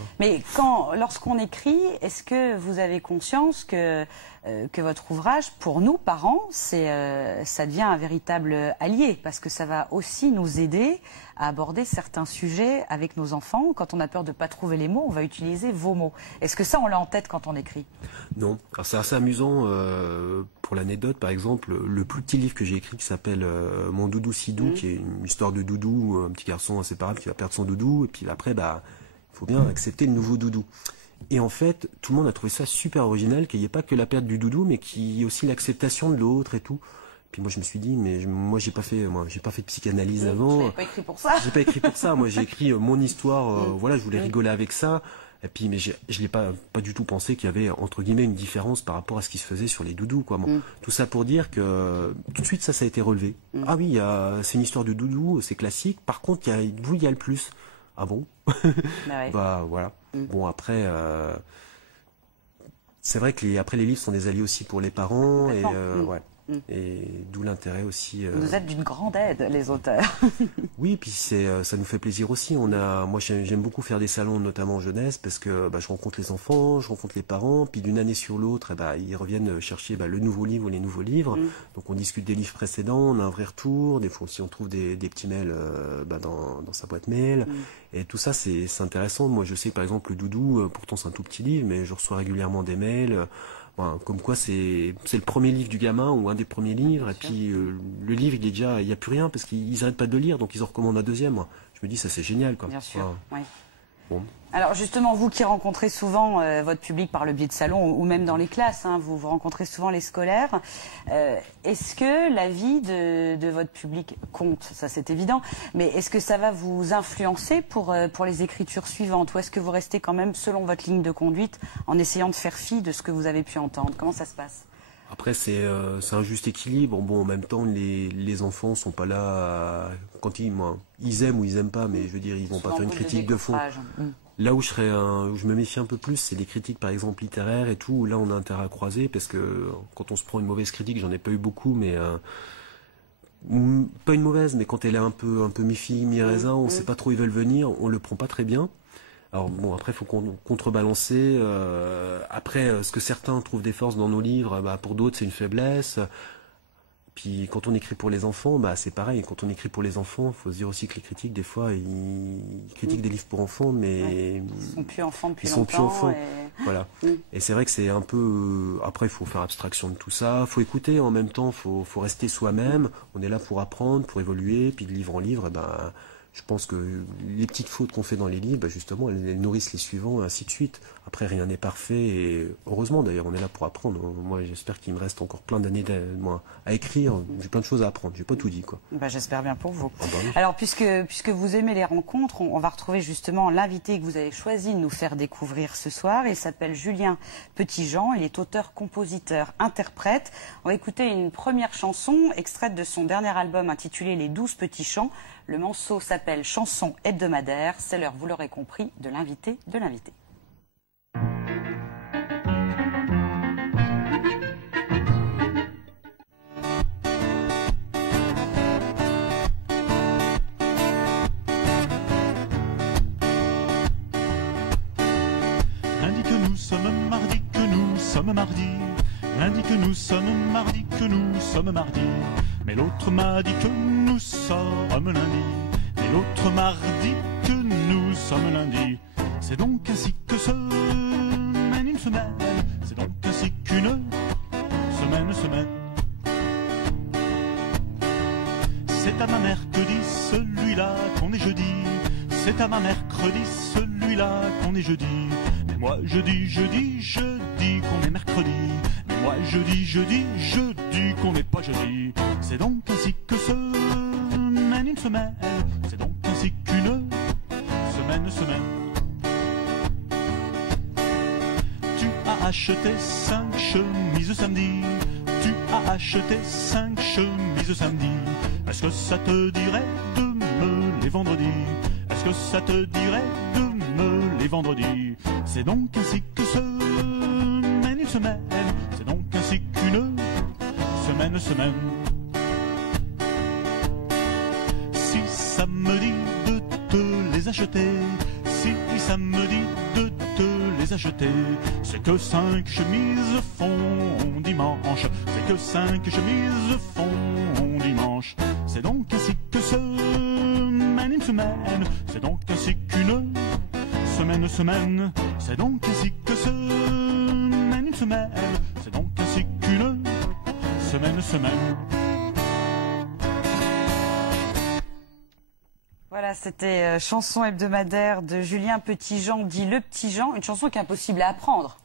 quoi. Mais lorsqu'on écrit, est-ce que vous avez conscience que votre ouvrage, pour nous, parents, ça devient un véritable allié, parce que ça va aussi nous aider à aborder certains sujets avec nos enfants. Quand on a peur de ne pas trouver les mots, on va utiliser vos mots. Est-ce que ça, on l'a en tête quand on écrit? Non. Alors c'est assez amusant. Pour l'anecdote, par exemple, le plus petit livre que j'ai écrit qui s'appelle Mon doudou si doux, qui est une histoire de doudou, un petit garçon inséparable qui va perdre son doudou, et puis après, bah, il faut bien accepter le nouveau doudou. Et en fait, tout le monde a trouvé ça super original, qu'il n'y ait pas que la perte du doudou, mais qu'il y ait aussi l'acceptation de l'autre et tout. Puis moi je me suis dit, mais moi j'ai pas fait de psychanalyse avant. Vous n'avez pas écrit pour ça. J'ai pas écrit pour ça. Moi j'ai écrit mon histoire. Voilà, je voulais rigoler avec ça. Et puis mais je l'ai pas du tout pensé qu'il y avait entre guillemets une différence par rapport à ce qui se faisait sur les doudous, quoi. Bon, tout ça pour dire que tout de suite ça a été relevé. Ah oui, c'est une histoire de doudou, c'est classique. Par contre il y a le plus. Ah bon? Bah voilà. Bon après. C'est vrai que après les livres sont des alliés aussi pour les parents et ouais. Et d'où l'intérêt aussi. Vous êtes d'une grande aide, les auteurs. Oui, puis ça nous fait plaisir aussi. Moi, j'aime beaucoup faire des salons, notamment en jeunesse, parce que je rencontre les enfants, je rencontre les parents, puis d'une année sur l'autre, ils reviennent chercher le nouveau livre ou les nouveaux livres. Donc on discute des livres précédents, on a un vrai retour. Des fois aussi, on trouve des petits mails dans sa boîte mail. Et tout ça, c'est intéressant. Moi, je sais que par exemple le doudou, pourtant c'est un tout petit livre, mais je reçois régulièrement des mails. Comme quoi c'est le premier livre du gamin ou un des premiers livres, et puis le livre il n'y a plus rien parce qu'ils n'arrêtent pas de le lire, donc ils en recommandent un deuxième. Moi. Je me dis ça c'est génial, quoi. Bien sûr, oui. Bon. Alors justement, vous qui rencontrez souvent votre public par le biais de salons ou même dans les classes, vous rencontrez souvent les scolaires, est-ce que la vie de votre public compte? Ça c'est évident, mais est-ce que ça va vous influencer pour les écritures suivantes, ou est-ce que vous restez quand même selon votre ligne de conduite en essayant de faire fi de ce que vous avez pu entendre? Comment ça se passe? Après c'est un juste équilibre. Bon, en même temps les enfants sont pas là quand ils aiment ou ils aiment pas, mais je veux dire ils vont pas faire une critique de fond. Là où je me méfie un peu plus, c'est les critiques par exemple littéraires et tout, où là on a intérêt à croiser, parce que quand on se prend une mauvaise critique, j'en ai pas eu beaucoup, mais pas une mauvaise, mais quand elle est un peu mi-figue, mi-raisin, on sait pas trop où ils veulent venir, on le prend pas très bien. Alors bon, après, il faut contrebalancer. Après, ce que certains trouvent des forces dans nos livres, pour d'autres, c'est une faiblesse. Puis quand on écrit pour les enfants, c'est pareil. Quand on écrit pour les enfants, il faut se dire aussi que les critiques, des fois, ils critiquent des livres pour enfants, mais ils sont plus enfants depuis longtemps. Ils sont plus enfants. Voilà. Et c'est vrai que c'est un peu. Après, il faut faire abstraction de tout ça. Il faut écouter en même temps. Il faut rester soi-même. On est là pour apprendre, pour évoluer. Puis de livre en livre, je pense que les petites fautes qu'on fait dans les livres, justement, elles nourrissent les suivants, et ainsi de suite. Après, rien n'est parfait, et heureusement, d'ailleurs, on est là pour apprendre. Moi, j'espère qu'il me reste encore plein d'années à écrire. J'ai plein de choses à apprendre. J'ai pas tout dit, quoi. J'espère bien pour vous. Oui. Alors, puisque vous aimez les rencontres, on va retrouver justement l'invité que vous avez choisi de nous faire découvrir ce soir. Il s'appelle Julien Petitjean. Il est auteur, compositeur, interprète. On va écouter une première chanson extraite de son dernier album intitulé Les 12 petits chants. Le morceau s'appelle Chanson hebdomadaire. C'est l'heure, vous l'aurez compris, de l'invité de l'invité. Lundi que nous sommes mardi, que nous sommes mardi. Lundi que nous sommes mardi, que nous sommes mardi. Mais l'autre m'a dit que nous sommes lundi. Mais l'autre mardi que nous sommes lundi. C'est donc ainsi que se mène une semaine. C'est donc ainsi qu'une semaine. C'est à ma mercredi celui-là qu'on est jeudi. C'est à ma mercredi celui-là qu'on est jeudi. Mais moi je dis qu'on est mercredi. Mais moi je dis qu'on n'est pas jeudi. C'est donc ainsi que se mène une semaine. C'est donc ainsi qu'une semaine. Tu as acheté 5 chemises samedi. Tu as acheté 5 chemises samedi. Est-ce que ça te dirait de me les vendredis? Est-ce que ça te dirait de me les vendredis? C'est donc ainsi que se mène une semaine. C'est donc ainsi qu'une semaine. Si ça me dit de te les acheter, si ça me dit de te les acheter. C'est que 5 chemises font dimanche, c'est que 5 chemises font dimanche. C'est donc ainsi que semaine une semaine, c'est donc ainsi qu'une semaine, c'est donc ainsi que semaine une semaine, c'est donc ainsi qu'une semaine. Voilà, c'était chanson hebdomadaire de Julien Petitjean, dit Le Petit Jean, une chanson qui est impossible à apprendre.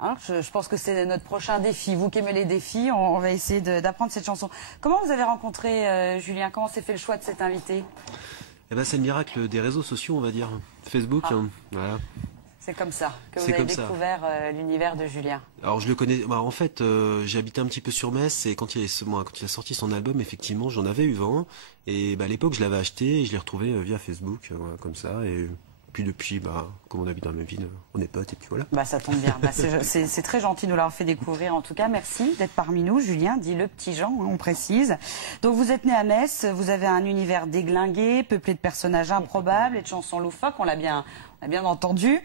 Hein, je pense que c'est notre prochain défi. Vous qui aimez les défis, on va essayer d'apprendre cette chanson. Comment vous avez rencontré Julien? Comment s'est fait le choix de cet invité? Eh ben, c'est le miracle des réseaux sociaux, on va dire. Facebook, Ah. hein, voilà. C'est comme ça que vous C'est avez comme ça. découvert l'univers de Julien. Alors je le connais. Bah, en fait, j'ai habité un petit peu sur Metz et quand il a sorti son album, effectivement, j'en avais eu vent. Et bah, à l'époque, je l'avais acheté et je l'ai retrouvé via Facebook, voilà, comme ça. Et puis depuis, bah, comme on habite dans la même ville, on est potes et puis voilà. Bah, ça tombe bien. Bah, c'est très gentil de nous l'avoir fait découvrir. En tout cas, merci d'être parmi nous. Julien, dit Le Petit Jean, hein, on précise. Donc vous êtes né à Metz, vous avez un univers déglingué, peuplé de personnages improbables et de chansons loufoques, on l'a bien entendu.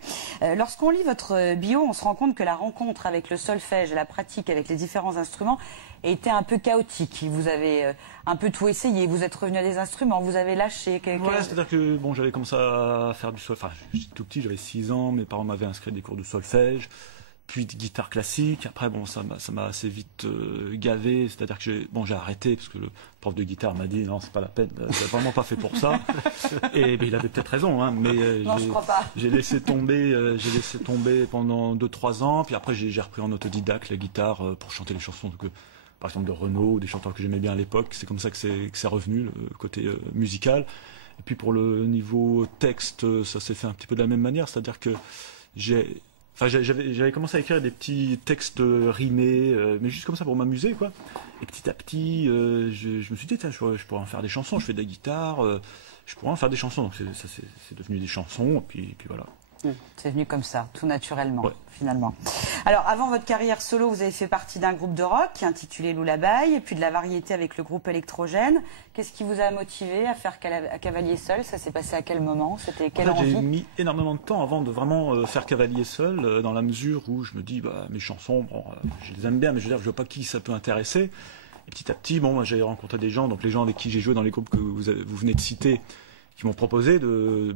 Lorsqu'on lit votre bio, on se rend compte que la rencontre avec le solfège et la pratique avec les différents instruments a été un peu chaotique. Vous avez un peu tout essayé, vous êtes revenu à des instruments, vous avez lâché. Voilà, c'est-à-dire que bon, j'avais commencé à faire du solfège. Enfin, j'étais tout petit, j'avais 6 ans, mes parents m'avaient inscrit à des cours de solfège, puis de guitare classique. Après, bon, ça m'a assez vite gavé, c'est-à-dire que j'ai arrêté parce que le prof de guitare m'a dit non, c'est pas la peine, c'est vraiment pas fait pour ça. Et ben, il avait peut-être raison, hein, mais Non, je crois pas. j'ai laissé tomber pendant 2-3 ans. Puis après, j'ai repris en autodidacte la guitare pour chanter les chansons par exemple de Renaud, ou des chanteurs que j'aimais bien à l'époque. C'est comme ça que c'est revenu, le côté musical. Et puis pour le niveau texte, ça s'est fait un petit peu de la même manière, c'est-à-dire que j'avais commencé à écrire des petits textes rimés, mais juste comme ça pour m'amuser, quoi. Et petit à petit, je me suis dit, tiens, je pourrais en faire des chansons. Je fais de la guitare, je pourrais en faire des chansons. Donc c'est devenu des chansons, et puis voilà. C'est venu comme ça, tout naturellement, Ouais. finalement. Alors, avant votre carrière solo, vous avez fait partie d'un groupe de rock qui est intitulé Loulabaï, et puis de la variété avec le groupe Électrogène. Qu'est-ce qui vous a motivé à faire Cavalier Seul? Ça s'est passé à quel moment? C'était quelle En fait, j'ai envie? mis énormément de temps avant de vraiment faire Cavalier Seul, dans la mesure où je me dis, bah, mes chansons, bon, je les aime bien, mais je veux dire, je vois pas qui ça peut intéresser. Et petit à petit, bon, j'ai rencontré des gens, donc les gens avec qui j'ai joué dans les groupes que vous venez de citer, qui m'ont proposé de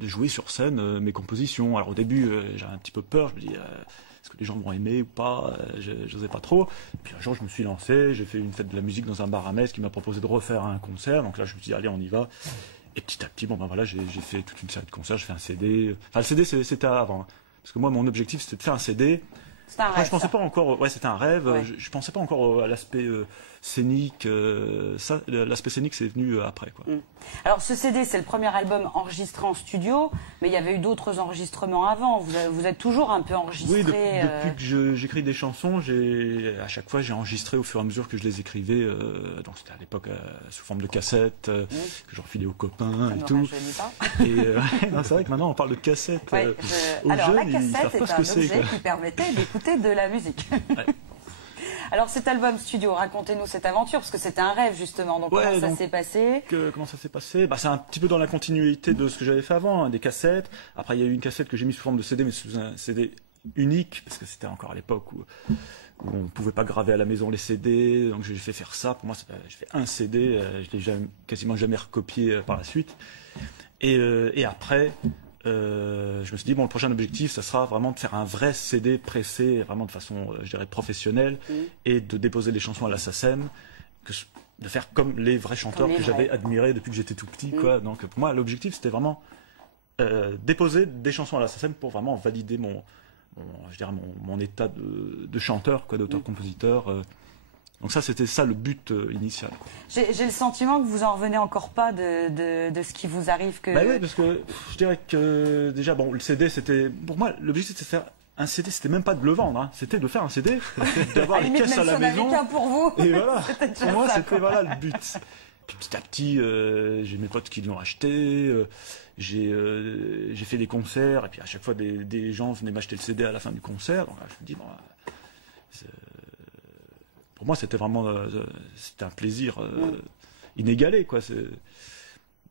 jouer sur scène mes compositions. Alors au début, j'avais un petit peu peur, je me dis, est-ce que les gens vont aimer ou pas? J'osais pas trop. Et puis un jour, je me suis lancé, j'ai fait une fête de la musique dans un bar à Metz qui m'a proposé de refaire un concert. Donc là, je me suis dit, allez, on y va. Et petit à petit, bon ben voilà, j'ai fait toute une série de concerts, j'ai fait un CD. Enfin, le CD, c'était avant, hein. Parce que moi, mon objectif, c'était de faire un CD. C'est un Moi, rêve, je pensais ça. pas encore. Ouais, c'était un rêve. Ouais. Je pensais pas encore à l'aspect scénique. L'aspect scénique, c'est venu après, quoi. Alors, ce CD, c'est le premier album enregistré en studio, mais il y avait eu d'autres enregistrements avant. Vous êtes toujours un peu enregistré. Oui, depuis que j'écris des chansons, à chaque fois, j'ai enregistré au fur et à mesure que je les écrivais. Donc c'était à l'époque sous forme de cassette que je refilais aux copains Ça et ne tout. rajeunit pas. Et non, c'est vrai que maintenant on parle de cassette. Ouais, Aux alors, la jeunes, ils savent cassette pas est ce un que c'est, objet quoi. qui permettait d'écouter de la musique. Ouais. Alors, cet album studio, racontez-nous cette aventure, parce que c'était un rêve, justement. Donc, Ouais, comment ça donc, s'est passé? Comment ça s'est passé? Bah, c'est un petit peu dans la continuité de ce que j'avais fait avant, hein, des cassettes. Après, il y a eu une cassette que j'ai mise sous forme de CD, mais sous un CD unique, parce que c'était encore à l'époque où on ne pouvait pas graver à la maison les CD. Donc j'ai fait faire ça. Pour moi, j'ai fait un CD. Je l'ai quasiment jamais recopié par la suite. Et après, je me suis dit, bon, le prochain objectif, ça sera vraiment de faire un vrai CD pressé, vraiment de façon, je dirais, professionnelle, et de déposer les chansons à la SACEM, de faire comme les vrais chanteurs les que j'avais vrais. admirés depuis que j'étais tout petit, quoi. Donc pour moi, l'objectif, c'était vraiment déposer des chansons à la SACEM pour vraiment valider mon état de chanteur, quoi, d'auteur-compositeur. Donc ça, c'était ça le but initial, quoi. J'ai le sentiment que vous en revenez encore pas de ce qui vous arrive. Bah oui, parce que je dirais que déjà, bon, le CD, c'était... Pour moi, l'objectif, c'était de faire un CD, c'était même pas de le vendre, hein. C'était de faire un CD, d'avoir les caisses à la maison. Qu'un pour vous. Et voilà, C'était déjà pour moi, ça, c'était quoi. voilà, le but. Puis petit à petit, j'ai mes potes qui l'ont acheté, j'ai fait des concerts, et puis à chaque fois, des gens venaient m'acheter le CD à la fin du concert. Donc là, je me dis, bon, pour moi, c'était vraiment c'était un plaisir inégalé, quoi.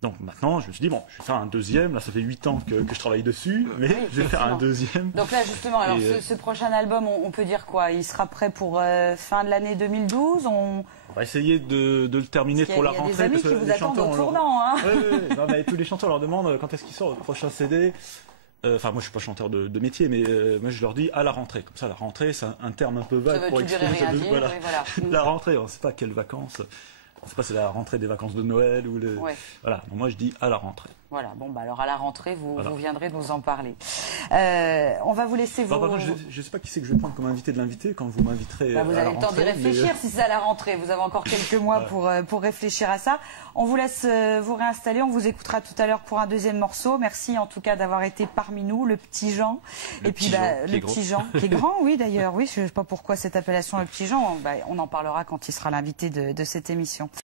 Donc maintenant, je me suis dit, bon, je vais faire un deuxième. Là, ça fait 8 ans que je travaille dessus, mais je vais faire un deuxième. Donc là, justement, alors ce prochain album, on peut dire quoi? Il sera prêt pour fin de l'année 2012? On va essayer de le terminer pour la rentrée. Il y a des amis qui vous attendent au tournant. Hein. Oui. Non, mais tous les chanteurs leur demandent quand est-ce qu'ils sortent le prochain CD. Enfin, moi, je suis pas chanteur de métier, mais moi, je leur dis à la rentrée. Comme ça, la rentrée, c'est un terme un peu vague. Ça veut tout dire et rien dire. Voilà. La rentrée, on ne sait pas quelles vacances. On ne sait pas si c'est la rentrée des vacances de Noël ou le. Ouais. Voilà. Donc, moi, je dis à la rentrée. Voilà. Bon, bah alors à la rentrée, vous viendrez nous en parler. On va vous laisser vous. Je ne sais pas qui c'est que je vais prendre comme invité de l'invité quand vous m'inviterez. Vous avez le temps d'y réfléchir si c'est à la rentrée. Vous avez encore quelques mois pour réfléchir à ça. On vous laisse vous réinstaller. On vous écoutera tout à l'heure pour un deuxième morceau. Merci en tout cas d'avoir été parmi nous, le petit Jean. Le petit Jean, qui est grand, oui d'ailleurs. Oui, je ne sais pas pourquoi cette appellation le petit Jean. On en parlera quand il sera l'invité de cette émission.